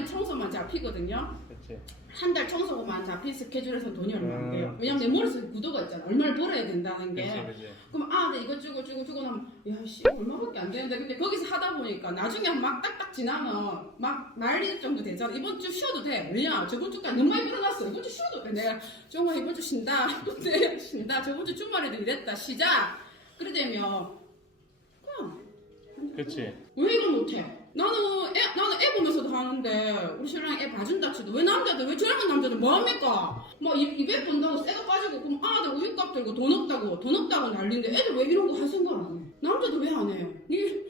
달엔 청소만 잡히거든요. 그치. 한 달 청소만 잡힌 스케줄에서 돈이 얼마 안 돼요. 왜냐면 내 머릿속에 구도가 있잖아. 얼마를 벌어야 된다는 게. 그치. 그럼 네 이거 주고 나면 야씨 얼마밖에 안 되는데 근데 거기서 하다 보니까 나중에 막 딱딱 지나면 막 말릴 정도 되잖아. 이번 주 쉬어도 돼. 왜냐 저번 주까지 너무 많이 벌어놨어. 이번 주 쉬어도 돼. 내가 정말 이번 주 쉰다. 근데 쉰다. 저번 주 주말에도 일했다. 쉬자. 그래 되면 그냥 그치. 왜 이걸 못해? 나는 애 보면서도 하는데 우리 신랑이 애 봐준다 치도 왜 남자들 왜 젊은 남자들 뭐합니까? 막 200 번다고 새가 빠지고 그럼 아들 우유값 들고 돈 없다고 난리인데 애들 왜 이런 거 할 생각 안 해? 남자들 왜 안 해요? 우리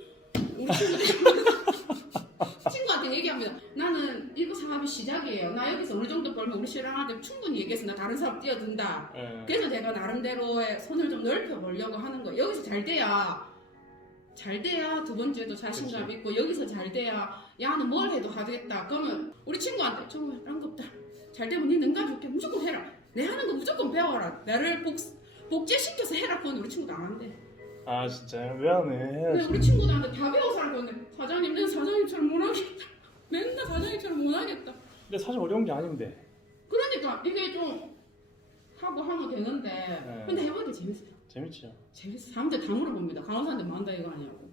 친구한테 얘기합니다. 나는 이거 사업이 시작이에요. 나 여기서 어느 정도 벌면 우리 신랑한테 충분히 얘기해서 나 다른 사업 뛰어든다. 그래서 내가 나름대로의 손을 좀 넓혀보려고 하는 거예요. 여기서 잘 돼야 두 번째도 자신감 그치. 있고 여기서 잘 돼야 야는 뭘 해도 하겠다. 그러면 우리 친구한테 정말 딴 거 없다. 잘 되면 니 능가 좋게 무조건 해라. 내 하는 거 무조건 배워라. 나를 복제시켜서 해라. 그건 우리 친구도 안 한대. 아 진짜요? 왜 안 해? 근데 해야지. 우리 친구들한테 다 배워서 할 건데 사장님 내가 사장님처럼 못 하겠다. 맨날 사장님처럼 못 하겠다. 근데 사실 어려운 게 아닌데. 그러니까 이게 좀 하고 하면 되는데 근데 해보니까 재밌어요. 재밌죠. 재밌어. 사람들 다 물어봅니다. 간호사한테 뭐 한다 이거 하냐고.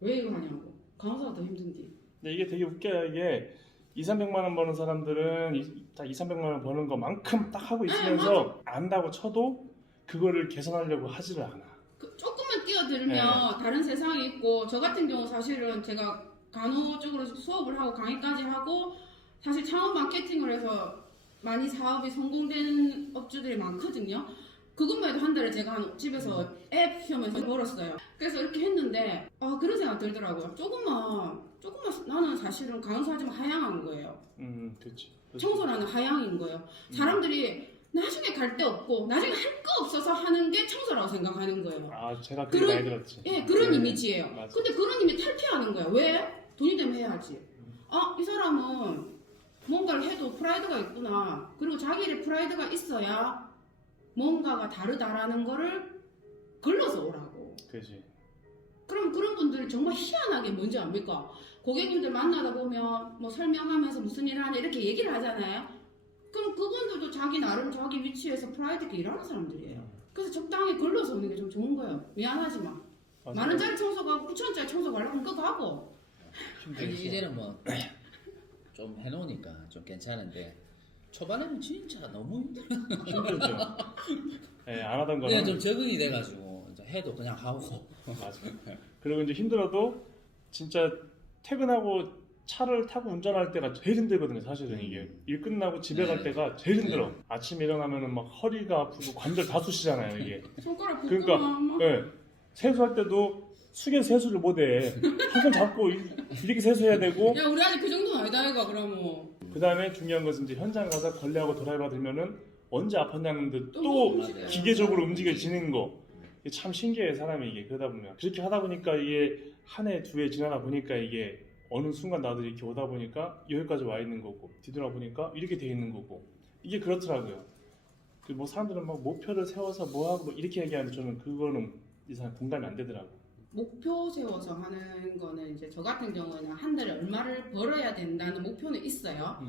왜 이거 하냐고. 간호사가 더 힘든디. 근데 이게 되게 웃겨요. 이게 200~300만 원 버는 사람들은 다 200~300만 원 버는 것만큼 딱 하고 있으면서 안다고 쳐도 그거를 개선하려고 하지를 않아. 조금만 뛰어들면 다른 세상이 있고 저 같은 경우 사실은 제가 간호 쪽으로 수업을 하고 강의까지 하고 사실 창업 마케팅을 해서 많이 사업이 성공된 업주들이 많거든요. 그것만 해도 한 달에 제가 집에서 앱 시험에서 벌었어요. 그래서 이렇게 했는데 그런 생각 들더라고요. 조금만 나는 사실은 간호사지만 하향한 거예요. 그렇지. 청소라는 하향인 거예요. 사람들이 나중에 갈 데 없고 나중에 할 거 없어서 하는 게 청소라고 생각하는 거예요. 아 제가 그런 많이 들었지. 예, 그런 이미지예요. 맞아. 근데 그런 이미 탈피하는 거야. 왜? 돈이 되면 해야지. 이 사람은 뭔가를 해도 프라이드가 있구나. 그리고 자기 일에 프라이드가 있어야 뭔가가 다르다라는 거를 걸러서 오라고. 그지. 그럼 그런 분들이 정말 희한하게 뭔지 압니까? 고객님들 만나다 보면 뭐 설명하면서 무슨 일을 하냐 이렇게 얘기를 하잖아요. 그럼 그분들도 자기 나름 자기 위치에서 프라이드 있게 일하는 사람들이에요. 그래서 적당히 걸러서 오는 게 좀 좋은 거예요. 미안하지만. 맞아. 10,000원짜리 청소가 9,000원짜리 청소 가려면 그거 하고. 아니, 이제는 뭐 좀 해놓으니까 좀 괜찮은데 초반에는 진짜 너무 힘들죠. 네, 안 하던 거는. 그냥 좀 적응이 돼가지고 이제 해도 그냥 하고. 맞아. 그리고 이제 힘들어도 진짜 퇴근하고 차를 타고 운전할 때가 제일 힘들거든요. 사실은 이게 일 끝나고 집에 갈 때가 제일 힘들어. 아침에 일어나면은 막 허리가 아프고 관절 다 쑤시잖아요 이게. 손가락 그러니까 붓고만 네, 세수할 때도 숙여 세수를 못해. 한 손 잡고 이렇게 세수해야 되고. 야 우리 아직 그 정도는 아니다 이거 그러면. 그 다음에 중요한 것은 이제 현장 가서 걸레하고 드라이버 들면은 언제 아팠냐는데 또 맞아요. 기계적으로 움직여지는 거. 이게 참 신기해 사람이 이게 그러다 보면. 그렇게 하다 보니까 이게 한 해 두 해 지나다 보니까 이게 어느 순간 나도 이렇게 오다 보니까 여기까지 와 있는 거고 뒤돌아 보니까 이렇게 돼 있는 거고 이게 그렇더라고요. 그 뭐 사람들은 막 목표를 세워서 뭐 하고 뭐 이렇게 얘기하는데 저는 그거는 이상 공감이 안 되더라고. 목표 세워서 하는 거는 이제 저 같은 경우는 한 달에 얼마를 벌어야 된다는 목표는 있어요.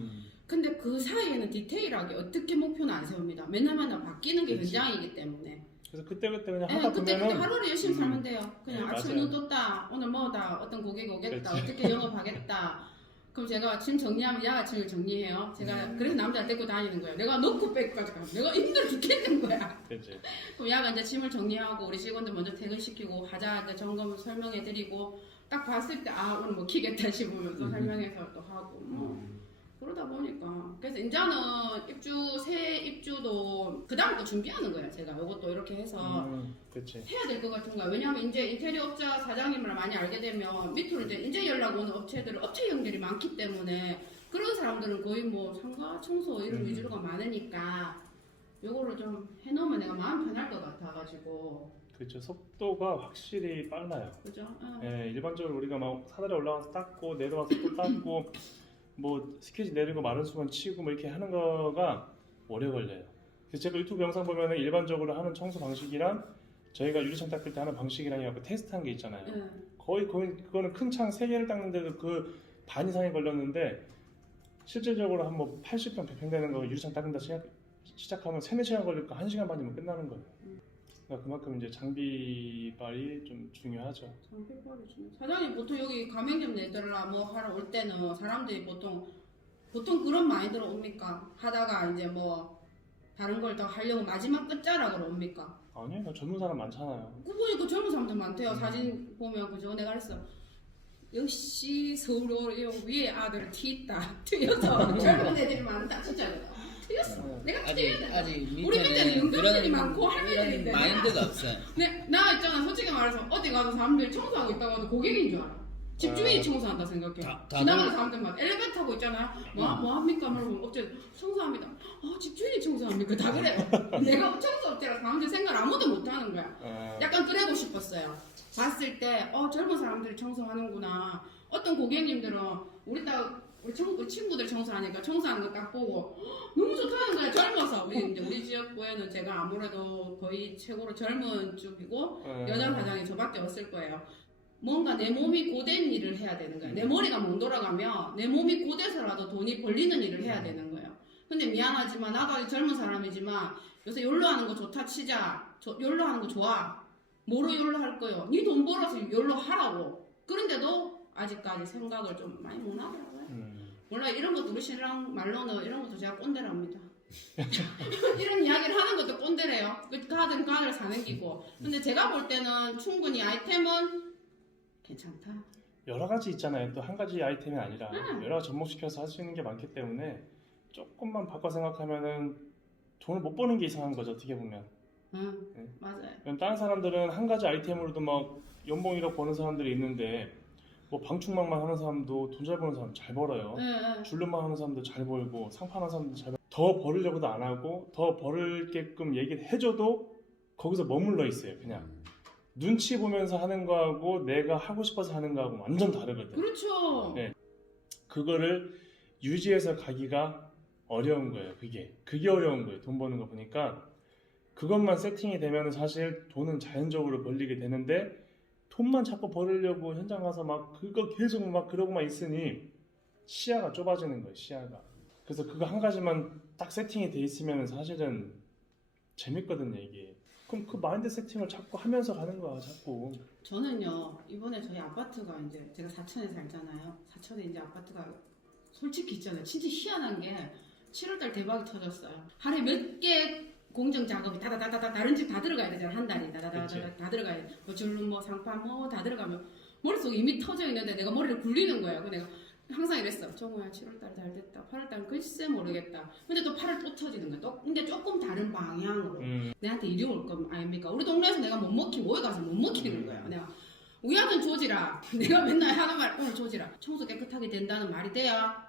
근데 그 사이에는 디테일하게 어떻게 목표는 안 세웁니다. 맨날 바뀌는 게 그치. 현장이기 때문에. 그래서 그때 그냥 네, 하다 그때 보면은 하루를 열심히 살면 돼요. 그냥 네, 아침에 맞아요. 눈 떴다. 오늘 뭐다. 어떤 고객이 오겠다. 그치. 어떻게 영업하겠다. 그럼 제가 짐 정리하면 야가 짐을 정리해요. 제가 그래서 남자를 데리고 다니는 거예요. 내가 넣고 빼기까지 가. 내가 힘들어 죽겠는 거야. 그치. 그럼 야가 이제 짐을 정리하고 우리 직원들 먼저 퇴근시키고 하자 이제 점검을 설명해드리고 딱 봤을 때 오늘 뭐 키겠다 싶으면서 설명해서 또 하고 뭐 그러다 보니까 그래서 이제는 새 입주도 그 다음 거 준비하는 거예요. 제가 이것도 이렇게 해서 그치. 해야 될 것 같은 거야. 왜냐하면 이제 인테리어 업자 사장님을 많이 알게 되면 밑으로 이제 연락 오는 업체들은 업체 연결이 많기 때문에 그런 사람들은 거의 뭐 상가 청소 이런 위주로가 많으니까 요거를 좀 해놓으면 내가 마음 편할 것 같아가지고. 그렇죠. 속도가 확실히 빨라요. 그죠? 예, 일반적으로 우리가 막 사다리 올라가서 닦고 내려와서 또 닦고 뭐 스케치 내리고 마른 수건 치고 뭐 이렇게 하는 거가 오래 걸려요. 그래서 제가 유튜브 영상 보면은 일반적으로 하는 청소 방식이랑 저희가 유리창 닦을 때 하는 방식이랑 약간 테스트한 게 있잖아요. 거의 그거는 큰 창 3개를 닦는데도 그 반 이상이 걸렸는데 실질적으로 한 뭐 80평, 100평 되는 거 유리창 닦는다 시작하면 3-4시간 걸릴까 1시간 반이면 끝나는 거예요. 그러니까 그만큼 이제 장비발이 좀 중요하죠. 장비발이 중요. 사장님 보통 여기 가맹점 내들라 뭐 하러 올 때는 사람들이 보통 그런 마인드로 옵니까? 하다가 이제 뭐 다른 걸 더 하려고 마지막 끝자락으로 옵니까? 아니요, 젊은 사람 많잖아요. 그 보니까 젊은 사람들 많대요. 사진 보면 그죠? 내가 그랬어. 역시 서울 위에 아들 티 있다. 트여서 젊은 애들이 많다. 진짜로. 트였어. 내가 트여야 돼. 아직 우리 밑에는 연금들이 많고 할머니들인데 이런 마인드가 없어. 나 있잖아. 솔직히 말해서 어디 가서 사람들이 청소하고 있다고 해도 고객인 줄 알아. 집주인이 청소한다 생각해. 지나가는 사람들마다 엘리베이터 타고 있잖아. 뭐 합니까? 물어보면 업체 청소합니다. 집주인이 청소합니까? 다 그래요. 내가 청소업체라 사람들 생각 아무도 못하는 거야. 약간 그래고 싶었어요. 봤을 때 젊은 사람들이 청소하는구나. 어떤 고객님들은 우리 친구들 청소하니까 청소하는 거 딱 보고 너무 좋다는 거야. 젊어서 우리 지역구에는 제가 아무래도 거의 최고로 젊은 쪽이고 여자 사장이 저밖에 없을 거예요. 뭔가 내 몸이 고된 일을 해야 되는 거야. 내 머리가 못 돌아가면 내 몸이 고돼서라도 돈이 벌리는 일을 해야 되는 거예요. 근데 미안하지만 나도 아직 젊은 사람이지만 요새 욜로 하는 거 좋다 치자. 욜로 하는 거 좋아. 뭐로 욜로 할 거요? 네 돈 벌어서 욜로 하라고. 그런데도 아직까지 생각을 좀 많이 못 하더라고요. 몰라 이런 것도 우리 신랑 말로는 이런 것도 제가 꼰대랍니다. 이런 이야기를 하는 것도 꼰대래요. 가들 사는 기고. 근데 제가 볼 때는 충분히 아이템은 괜찮다. 여러 가지 있잖아요. 또 한 가지 아이템이 아니라 여러 가지 접목시켜서 할 수 있는 게 많기 때문에 조금만 바꿔 생각하면은 돈을 못 버는 게 이상한 거죠. 어떻게 보면. 네. 맞아요. 다른 사람들은 한 가지 아이템으로도 막 연봉 1억 버는 사람들이 있는데 뭐 방충망만 하는 사람도 돈 잘 버는 사람 잘 벌어요. 네. 줄눈만 하는 사람도 잘 벌고 상판하는 사람도 잘 벌고 더 벌으려고도 안 하고 더 벌게끔 얘기를 해줘도 거기서 머물러 있어요. 그냥 눈치 보면서 하는 거하고 내가 하고 싶어서 하는 거하고 완전 다르거든. 그렇죠. 네. 그거를 유지해서 가기가 어려운 거예요. 그게 어려운 거예요. 돈 버는 거 보니까 그것만 세팅이 되면 사실 돈은 자연적으로 벌리게 되는데 돈만 자꾸 벌으려고 현장 가서 막 그거 계속 막 그러고만 있으니 시야가 좁아지는 거예요. 시야가. 그래서 그거 한 가지만 딱 세팅이 돼 있으면 사실은 재밌거든요. 이게. 그럼 그 마인드 세팅을 자꾸 하면서 가는 거야. 자꾸. 저는요 이번에 저희 아파트가 이제 제가 사천에 살잖아요. 사천에 이제 아파트가 솔직히 있잖아요. 진짜 희한한 게 7월달 대박이 터졌어요. 하루에 몇 개 공정 작업이 다다다다 다른 집 다 들어가야 되잖아. 한 달이 다다다다 다 들어가야 돼. 뭐 줄눈 뭐 상판 뭐 다 들어가면 머릿속에 이미 터져 있는데 내가 머리를 굴리는 거야. 그 내가 항상 이랬어. 정우야 7월달 잘 됐다. 8월달 글쎄 모르겠다. 근데 또 8월 또 터지는 거야. 또 근데 조금 다른 방향으로 내한테 일이 올 거 아닙니까? 우리 동네에서 내가 못 먹히고 모에 가서 못 먹히는 거야. 내가 우리 아들 조지라. 내가 맨날 하는 말 오늘 조지라. 청소 깨끗하게 된다는 말이 돼야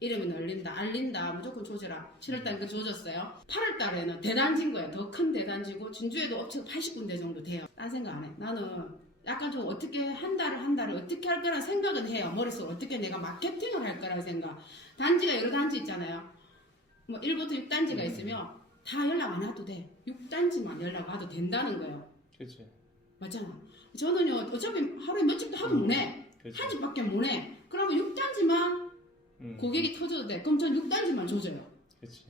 이름이 알린다 무조건 조져라. 7월달에 그 조졌어요. 8월달에는 대단지인 거예요. 더 큰 대단지고 진주에도 업체가 80군데 정도 돼요. 딴 생각 안 해. 나는 약간 좀 어떻게 한 달을 어떻게 할 거라는 생각은 해요. 머릿속으로 어떻게 내가 마케팅을 할 거라는 생각. 단지가 여러 단지 있잖아요. 뭐 1부터 6단지가 있으면 다 연락 안 와도 돼. 6단지만 연락 와도 된다는 거예요. 그렇지. 맞잖아. 저는요 어차피 하루에 몇 집도 하도 못 해. 한 집밖에 못 해. 그러면 6단지만 고객이 터져도 돼. 그럼 전 6단지만 조져요. 그치.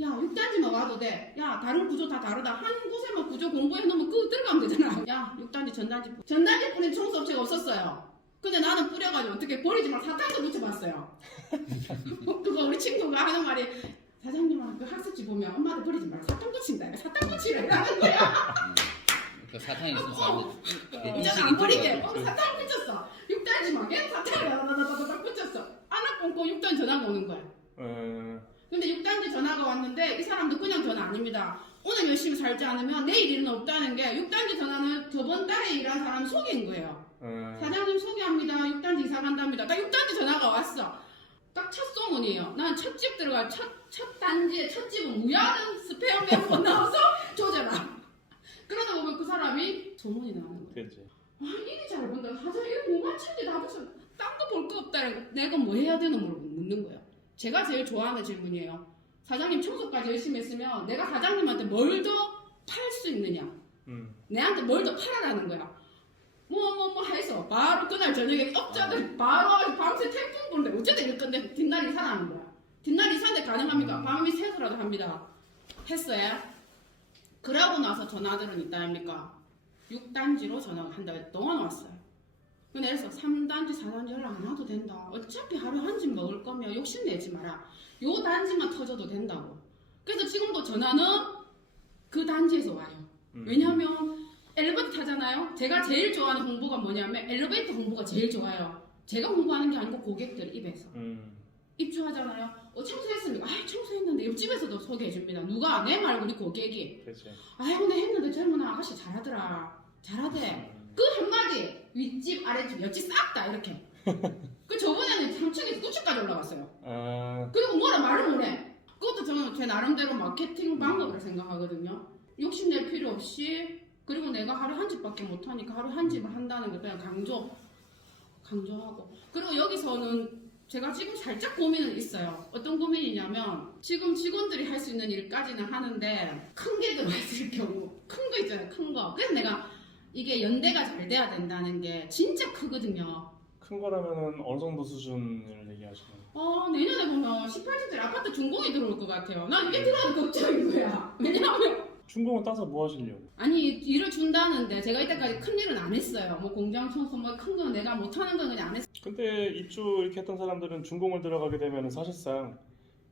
야 6단지만 와도 돼. 야 다른 구조 다 다르다. 한 곳에만 구조 공부해 놓으면 그거 들어가면 되잖아. 야 6단지 전단지 뿌린 청소업체가 없었어요. 근데 나는 뿌려가지고 어떻게 버리지 말 사탕도 붙여봤어요. 그거 우리 친구가 하는 말이 사장님은 그 학습지 보면 엄마한테 버리지 말라 사탕 붙인다. 사탕 붙이라 이러는 거야. 그 사탕이 있으면 사람들 이제는 안 버리게. 사탕 붙였어. 6단지만 계속 사탕을 다다다다다 붙였어. 안 끊고 6단지 전화가 오는 거야. 근데 6단지 전화가 왔는데 이 사람도 그냥 전화 아닙니다. 오늘 열심히 살지 않으면 내일 일은 없다는 게 6단지 전화는 저번 달에 일한 사람 속인 거예요. 사장님 소개합니다. 6단지 이사 간답니다. 딱 6단지 전화가 왔어. 딱 첫 소문이에요. 난 첫 집 들어갈 첫 단지에 첫 집은 무야는 스페어맨 건너서 조져라. 그러다 보면 그 사람이 소문이 나는 거예요. 그렇지. 일이 잘 본다. 사장님 이거 뭐만 천지 다 붙여. 딴 거 볼 거 없다. 내가 뭐 해야 되는 걸 묻는 거예요. 제가 제일 좋아하는 질문이에요. 사장님 청소까지 열심히 했으면 내가 사장님한테 뭘 더 팔 수 있느냐. 내한테 뭘 더 팔아라는 거야. 뭐 해서 바로 그날 저녁에 업자들 바로 밤새 태풍 뒷날 이사하는 거야. 뒷날 이사인데 가능합니까? 밤이 새서라도 합니다. 했어요. 그러고 나서 전화들은 있다 아닙니까? 6단지로 전화가 한 달 동안 왔어요. 그래서 3단지, 4단지 연락 안 와도 된다. 어차피 하루에 한 집 먹을 거면 욕심내지 마라. 요 단지만 터져도 된다고. 그래서 지금도 전화는 그 단지에서 와요. 왜냐하면 엘리베이터 타잖아요. 제가 제일 좋아하는 홍보가 뭐냐면 엘리베이터 홍보가 제일 좋아요. 제가 홍보하는 게 아니고 고객들 입에서. 입주하잖아요. 청소했습니까? 아, 청소했는데 옆집에서도 소개해줍니다. 누가? 내 말고 우리 고객이. 그렇지. 아이고, 내 했는데 젊은 아가씨 잘하더라. 잘하대. 그 한마디 윗집, 아랫집, 옆집 싹 다 이렇게. 그 저번에는 3층에서 9층까지 올라갔어요. 그리고 뭐라 말을 못해. 그것도 저는 제 나름대로 마케팅 방법을 생각하거든요. 욕심낼 필요 없이 그리고 내가 하루에 한 집밖에 못하니까 하루에 한 집을 한다는 걸 그냥 강조하고 그리고 여기서는 제가 지금 살짝 고민은 있어요. 어떤 고민이냐면 지금 직원들이 할 수 있는 일까지는 하는데 큰 게 들어있을 경우 큰 거 있잖아요. 큰 거. 그래서 내가 이게 연대가 잘 돼야 된다는 게 진짜 크거든요. 큰 거라면은 어느 정도 수준을 얘기하시는 거예요? 내년에 보면 18층짜리 아파트 준공이 들어올 것 같아요. 난 이게 들어도 걱정인 거야. 왜냐하면 준공은 따서 뭐 하시려고? 아니 일을 준다는데 제가 이때까지 큰 일은 안 했어요. 뭐 공장 청소 뭐 큰 거는 내가 못하는 건 그냥 안 했어요. 근데 입주 이렇게 했던 사람들은 준공을 들어가게 되면 사실상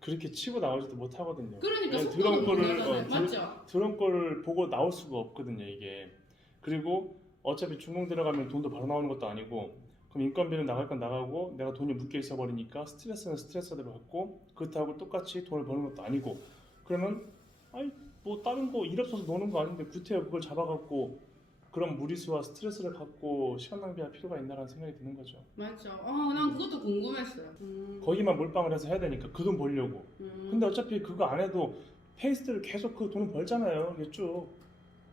그렇게 치고 나오지도 못하거든요. 그러니까 그냥 속도는 못 나가잖아요. 맞죠? 들어온 거를 보고 나올 수가 없거든요, 이게. 그리고 어차피 준공 들어가면 돈도 바로 나오는 것도 아니고 그럼 인건비는 나갈 건 나가고 내가 돈이 묶여 있어 버리니까 스트레스는 스트레스대로 받고 그렇다고 똑같이 돈을 버는 것도 아니고 그러면 아이 뭐 다른 거 일 없어서 노는 거 아닌데 구태여 그걸 잡아갖고 그런 무리수와 스트레스를 갖고 시간 낭비할 필요가 있나라는 생각이 드는 거죠. 맞죠. 난 그것도 궁금했어요. 거기만 몰빵을 해서 해야 되니까 그 돈 벌려고. 근데 어차피 그거 안 해도 페이스를 계속 그 돈을 벌잖아요. 이게 쭉.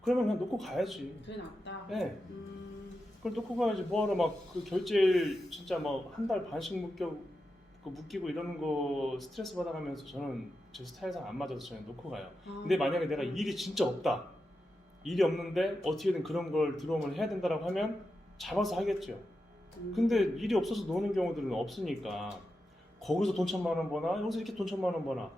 그러면 그냥 놓고 가야지. 그게 낫다. 네. 그걸 놓고 가야지. 뭐하러 막 그 결제일 진짜 막 한 달 반씩 묶이고 이러는 거 스트레스 받아가면서 저는 제 스타일상 안 맞아서 저는 놓고 가요. 근데 만약에 내가 일이 진짜 없다. 일이 없는데 어떻게든 그런 걸 들어오면 해야 된다라고 하면 잡아서 하겠죠. 근데 일이 없어서 노는 경우들은 없으니까 거기서 돈 1,000만 원 버나 여기서 이렇게 돈 1,000만 원 버나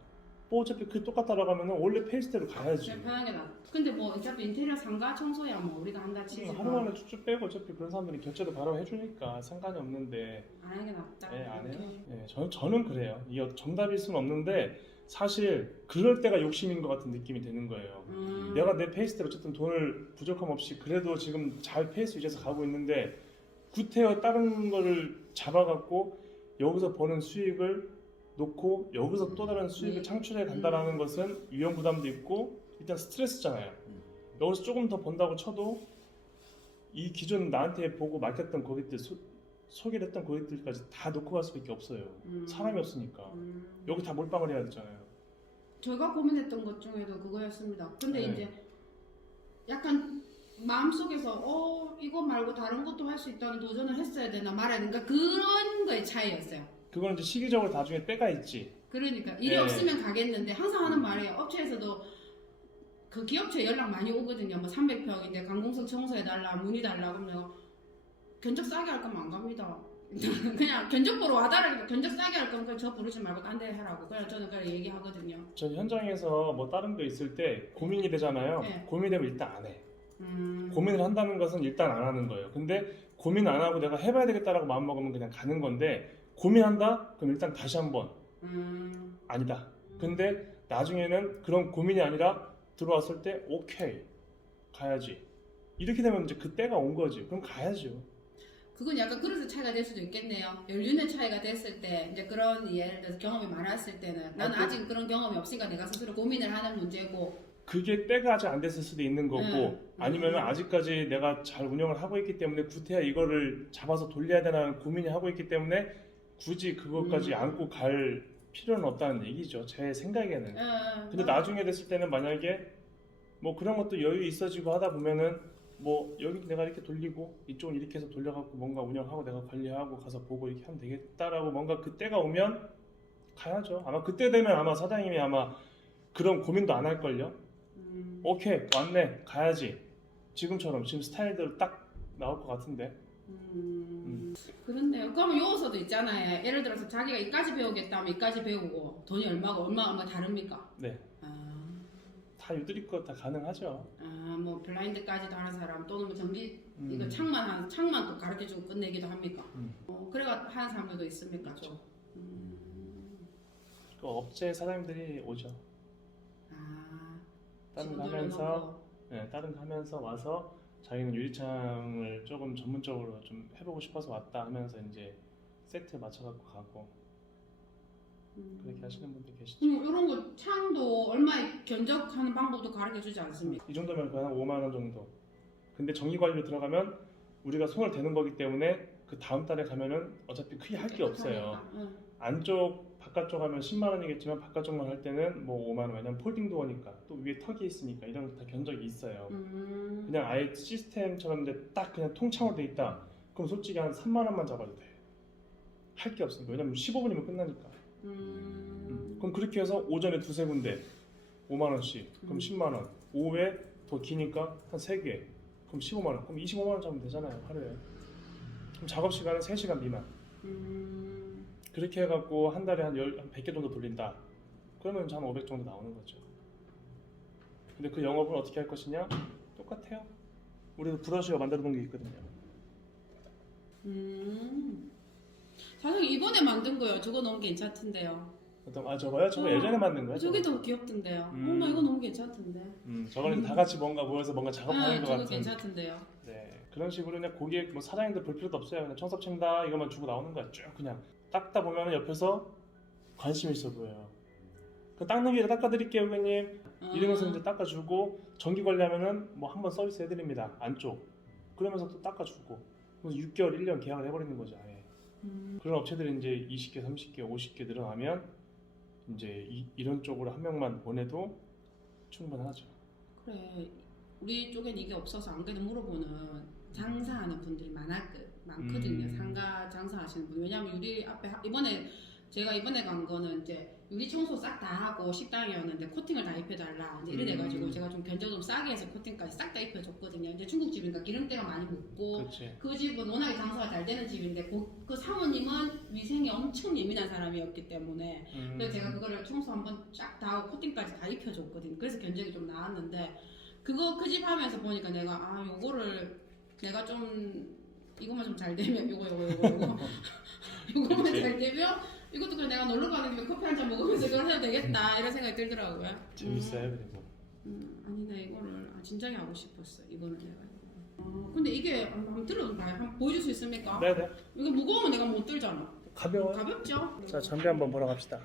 뭐 어차피 그 똑같다라고 하면 원래 페이스대로 가야지. 그냥 편하게 나. 근데 뭐 어차피 인테리어 상가 청소야 뭐 우리가 한다 치지. 하루 만에 쭉쭉 빼고 어차피 그런 사람들이 결제도 바로 해주니까 상관이 없는데. 안 하는 게 낫다. 네, 안 해요. 네, 저는 그래요. 이게 정답일 수는 없는데 사실 그럴 때가 욕심인 것 같은 느낌이 드는 거예요. 내가 내 페이스대로 어쨌든 돈을 부족함 없이 그래도 지금 잘 페이스 유지해서 가고 있는데 구태여 다른 거를 잡아갖고 여기서 버는 수익을 놓고 여기서 또 다른 수익을 창출해 간다라는 것은 위험 부담도 있고 일단 스트레스잖아요. 여기서 조금 더 번다고 쳐도 이 기존 나한테 보고 맡겼던 고객들 소개를 했던 고객들까지 다 놓고 갈 수밖에 없어요. 사람이 없으니까 여기 다 몰빵을 해야 되잖아요. 제가 고민했던 것 중에도 그거였습니다. 근데 네. 이제 약간 마음속에서 이거 말고 다른 것도 할 수 있다는 도전을 했어야 되나 말아야 되나 그런 거의 차이였어요. 그거는 이제 시기적으로 나중에 때가 있지. 그러니까 일이 네. 없으면 가겠는데 항상 하는 말이에요. 업체에서도 그 기업체 연락 많이 오거든요. 뭐 300평인데 강공석 청소해달라 문의달라 그러면 견적 싸게 할 거면 안 갑니다. 그냥 견적 보러 와달라니까 견적 싸게 할 거면 저 부르지 말고 딴 데 하라고. 그냥 저는 그냥 얘기하거든요. 전 현장에서 뭐 다른 거 있을 때 고민이 되잖아요. 네. 고민되면 일단 안 해. 고민을 한다는 것은 일단 안 하는 거예요. 근데 고민 안 하고 내가 해봐야 되겠다라고 마음먹으면 그냥 가는 건데 고민한다? 그럼 일단 다시 한번 아니다. 근데 나중에는 그런 고민이 아니라 들어왔을 때 오케이 가야지. 이렇게 되면 이제 그 때가 온 거지. 그럼 가야죠. 그건 약간 그릇의 차이가 될 수도 있겠네요. 연륜의 차이가 됐을 때 이제 그런 예를 들어서 경험이 많았을 때는 나는 아직 그런 경험이 없으니까 내가 스스로 고민을 하는 문제고 그게 때가 아직 안 됐을 수도 있는 거고 아니면 아직까지 내가 잘 운영을 하고 있기 때문에 구태야 이거를 잡아서 돌려야 되나 고민이 하고 있기 때문에 굳이 그것까지 안고 갈 필요는 없다는 얘기죠. 제 생각에는. 근데 나중에 됐을 때는 만약에 뭐 그런 것도 여유 있어지고 하다 보면은 뭐 여기 내가 이렇게 돌리고 이쪽은 이렇게 해서 돌려갖고 뭔가 운영하고 내가 관리하고 가서 보고 이렇게 하면 되겠다라고 뭔가 그때가 오면 가야죠. 아마 그때 되면 아마 사장님이 아마 그런 고민도 안 할걸요. 오케이 왔네 가야지. 지금처럼 지금 스타일대로 딱 나올 것 같은데 그렇네요. 그러면 요소도 있잖아요. 예를 들어서 자기가 이까지 배우겠다면 이까지 배우고 돈이 얼마 다릅니까? 네. 아, 다 유들이 거 다 가능하죠. 뭐 블라인드까지도 하는 사람 또는 뭐 전기 이거 음. 창만 또 가르쳐주고 끝내기도 합니까? 그래가 하는 사람들도 있습니까? 그렇죠. 음. 그 업체 사장님들이 오죠. 아, 다른 거 직원들 하면서 넣어놓고. 네, 다른 거 하면서 와서 자기는 유리창을 조금 전문적으로 좀 해보고 싶어서 왔다 하면서 이제 세트 맞춰갖고 가고 그렇게 하시는 분들 계시죠. 이런 거 창도 얼마에 견적하는 방법도 가르쳐주지 않습니까? 이 정도면 거의 한 5만 원 정도. 근데 정기 관리로 들어가면 우리가 손을 대는 거기 때문에 그 다음 달에 가면은 어차피 크게 할 게 없어요. 응. 안쪽 바깥쪽 하면 10만 원이겠지만 바깥쪽만 할 때는 뭐 5만 원. 왜냐면 폴딩 도어니까 또 위에 턱이 있으니까 이런 거 다 견적이 있어요. 그냥 아예 시스템처럼 이제 딱 그냥 통창으로 돼 있다. 그럼 솔직히 한 3만 원만 잡아도 돼. 할 게 없으니까. 왜냐면 15분이면 끝나니까. 그럼 그렇게 해서 오전에 두세 군데 5만 원씩. 그럼 10만 원. 오후에 더 기니까 한 3개. 그럼 15만 원. 그럼 25만 원 잡으면 되잖아요. 하루에. 그럼 작업 시간은 3시간 미만. 그렇게 해갖고 한 달에 한 100개 정도 돌린다. 그러면 한 500 정도 나오는 거죠. 근데 그 영업을 어떻게 할 것이냐? 똑같아요. 우리도 브러쉬가 만들어 놓은 게 있거든요. 사장님 이번에 만든 거요. 저거 너무 괜찮던데요. 저거요? 저거 예전에 만든 거예요? 저게 더 귀엽던데요. 음. 나 이거 너무 괜찮던데. 저거는 다 같이 뭔가 모여서 뭔가 작업하는 것 저거 같은. 괜찮던데요. 네, 그런 식으로 그냥 고객 뭐 사장님들 볼 필요도 없어요. 그냥 청소친다 이것만 주고 나오는 거야. 쭉 그냥 닦다 보면 옆에서 관심 있어 보여요. 그 닦는 길에 닦아드릴게요, 고객님. 이러면서 이제 닦아주고 정기 관리하면은 뭐 한 번 서비스 해드립니다. 안쪽. 그러면서 또 닦아주고. 그래서 6개월, 1년 계약을 해버리는 거죠. 아예. 그런 업체들이 이제 20개, 30개, 50개 늘어나면 이제 이런 쪽으로 한 명만 보내도 충분하죠. 그래. 우리 쪽엔 이게 없어서 안 그래도 물어보는 장사하는 분들이 많거든요. 상가 장사하시는 분. 왜냐면 유리 앞에 제가 이번에 간 거는 이제 유리 청소 싹 다 하고 식당이었는데 코팅을 다 입혀달라. 이제 이래 돼가지고 제가 좀 견적 좀 싸게 해서 코팅까지 싹 다 입혀줬거든요. 이제 중국집이니까 기름때가 많이 묻고 그렇지. 그 집은 워낙에 장사가 잘 되는 집인데 그 사모님은 위생이 엄청 예민한 사람이었기 때문에 그래서 제가 그거를 청소 한번 쫙 다 하고 코팅까지 다 입혀줬거든요. 그래서 견적이 좀 나왔는데 그 집 하면서 보니까 내가 요거를 내가 좀 이것만 좀 잘 되면 요거만 그치. 잘 되면 이것도 그냥 내가 놀러 가는 김에 커피 한 잔 먹으면서 그걸 해도 되겠다 이런 생각이 들더라고요. 재밌어요, 그리고. 아니 나 이거를 진작에 하고 싶었어. 이거는 내가. 근데 이게 한번 들어봐요. 한번 보여줄 수 있습니까? 네네. 이거 무거우면 내가 못 들잖아. 가벼워요. 가볍죠? 자, 전비 한번 보러 갑시다.